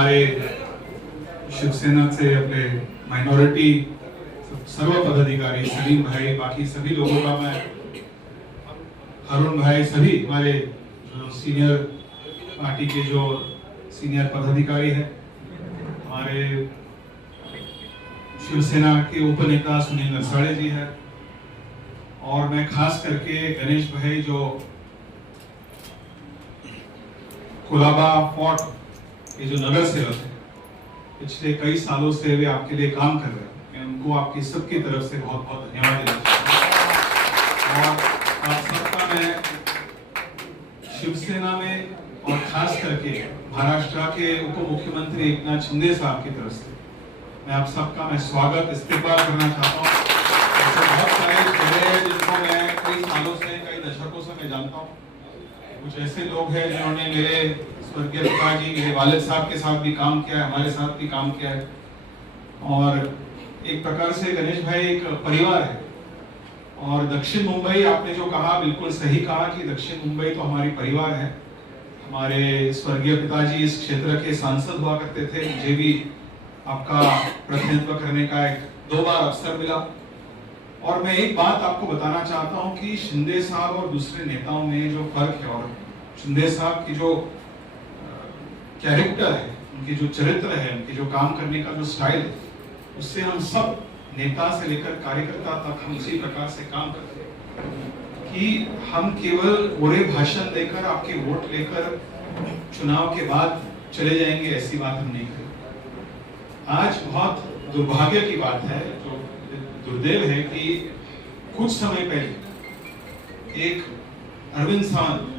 हमारे शिवसेना से अपने माइनॉरिटी सर्व पदाधिकारी सलीम भाई, बाकी सभी लोगों का मैं, अरुण भाई, सभी हमारे जो सीनियर पार्टी के जो सीनियर पदाधिकारी हैं, हमारे शिवसेना के उपनेता सुनील नरसाड़े जी हैं, और मैं खास करके गणेश भाई जो कुलाबा फोर्ट के जो नगर सेवक है, पिछले कई सालों से वे आपके लिए काम कर रहे हैं, मैं उनको आपकी सबकी तरफ से बहुत बहुत धन्यवाद देना चाहता हूँ। और आप सबका मैं शिवसेना में और खास करके महाराष्ट्र के उप मुख्यमंत्री एकनाथ शिंदे साहब की तरफ से मैं आप सबका मैं स्वागत इस्तेमाल करना चाहता हूँ। ऐसे बहुत सारे चेहरे हैं जिनको मैं कई सालों से, कई दशकों से मैं जानता हूँ। कुछ ऐसे लोग हैं जिन्होंने मेरे स्वर्गीय पिताजी, मेरे वालिद साहब के साथ भी काम किया है, हमारे साथ भी काम किया है, और एक प्रकार से गणेश भाई एक परिवार है। और दक्षिण मुंबई, आपने जो कहा बिल्कुल सही कहा कि दक्षिण मुंबई तो हमारी परिवार है। हमारे स्वर्गीय पिताजी इस क्षेत्र के सांसद हुआ करते थे, मुझे भी आपका प्रतिनिधित्व करने का एक 2 बार अवसर मिला। और मैं एक बात आपको बताना चाहता हूं कि शिंदे साहब और दूसरे नेताओं में जो फर्क है, और शिंदे साहब की जो कैरेक्टर है, उनकी जो चरित्र है, उनकी जो काम करने का जो स्टाइल है, उससे हम सब नेता से लेकर कार्यकर्ता तक हम उसी प्रकार से काम करते हैं कि हम केवल पूरे भाषण देकर, आपके वोट लेकर चुनाव के बाद चले जाएंगे, ऐसी बात हम नहीं करेंगे। आज बहुत दुर्भाग्य की बात है, जो दुर्दैव है कि कुछ समय पहले एक अरविंद सावंत,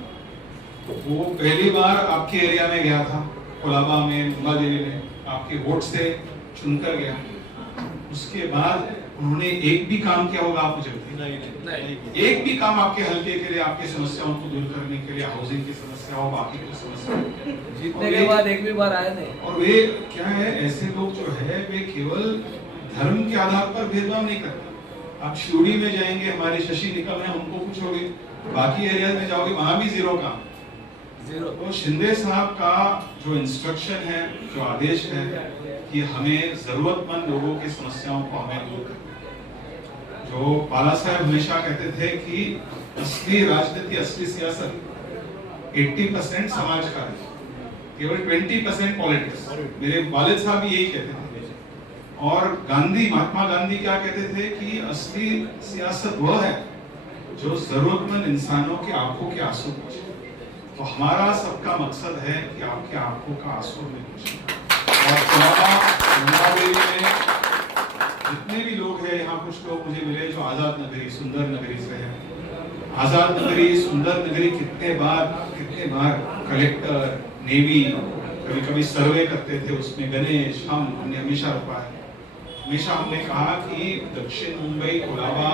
वो पहली बार आपके एरिया में गया था, कोलाबा में, मुंबा देवी में, आपके वोट से चुनकर गया। उसके बाद उन्होंने एक भी काम किया होगा, आप मुझे बताइए, एक भी काम आपके हल्के के लिए, आपकी समस्याओं को दूर करने के लिए, हाउसिंग की समस्या हो, बाकी की समस्या, जीतने के बाद एक भी बार आए नहीं। और वे क्या है, ऐसे लोग जो है वे केवल धर्म के आधार पर भेदभाव नहीं करते। आप शिवड़ी में जाएंगे, हमारे शशि निकम है, उनको पूछोगे, बाकी एरिया में जाओगे, वहां भी जीरो काम, जीरो। तो शिंदे साहब का जो इंस्ट्रक्शन है, जो आदेश है कि हमें जरूरतमंद लोगों की समस्याओं को हमें दूर करना। जो बाला साहब हमेशा कहते थे कि असली राजनीति, असली सियासत 80% समाज का है, केवल 20% पॉलिटिक्स। मेरे वालिद साहब भी यही कहते थे। और गांधी, महात्मा गांधी क्या कहते थे कि असली सियासत वह है जो जरूरतमंद इंसानों की आंखों के आंसू पोंछे। तो हमारा सबका मकसद है कि आपके आंखों का आंसू में पोंछे। और मुंबा देवी में जितने भी लोग हैं, यहाँ कुछ लोग मुझे मिले जो आजाद नगरी, सुंदर नगरी से हैं। आजाद नगरी, सुंदर नगरी कितने बार कलेक्टर, नेवी, कभी कभी सर्वे करते थे, उसमें गणेश, हमने हमेशा रुका है। हमेशा हमने कहा कि दक्षिण मुंबई, कोलाबा,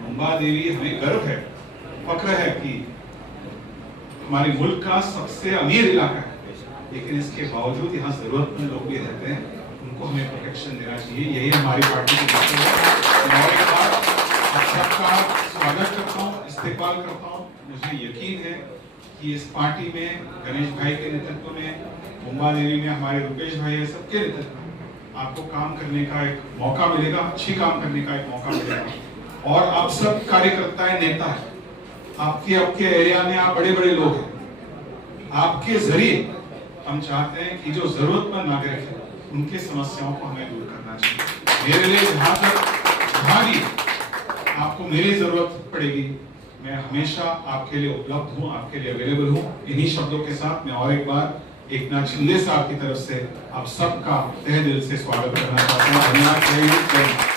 मुंबा देवी हमें गर्व है, फक्र है कि हमारे मुल्क का सबसे अमीर इलाका है, लेकिन इसके बावजूद यहाँ जरूरतमंद लोग भी रहते हैं, उनको हमें प्रोटेक्शन देना चाहिए। यही हमारी पार्टी की बात है। मैं एक बार आप सबका स्वागत करता हूँ, इस्तेमाल करता हूँ। मुझे यकीन है कि इस पार्टी में गणेश भाई के नेतृत्व में, मुंबा देवी में हमारे रुपेश भाई है, सबके नेतृत्व में आपको काम करने का एक मौका मिलेगा, अच्छी काम करने का एक मौका मिलेगा। और आप सब कार्यकर्ता है, नेता है, आपके एरिया में आप बड़े बड़े लोग हैं, आपके जरिए हम चाहते हैं कि जो जरूरतमंद नागरिक है, उनकी समस्याओं को हमें दूर करना चाहिए। मेरे लिए जहां भी आपको मेरी जरूरत पड़ेगी, मैं हमेशा आपके लिए उपलब्ध हूं, आपके लिए अवेलेबल हूं। इन्हीं शब्दों के साथ मैं और एक बार एकनाथ शिंदे साहब की तरफ से आप सबका तहे दिल से स्वागत करना चाहता हूं। धन्यवाद।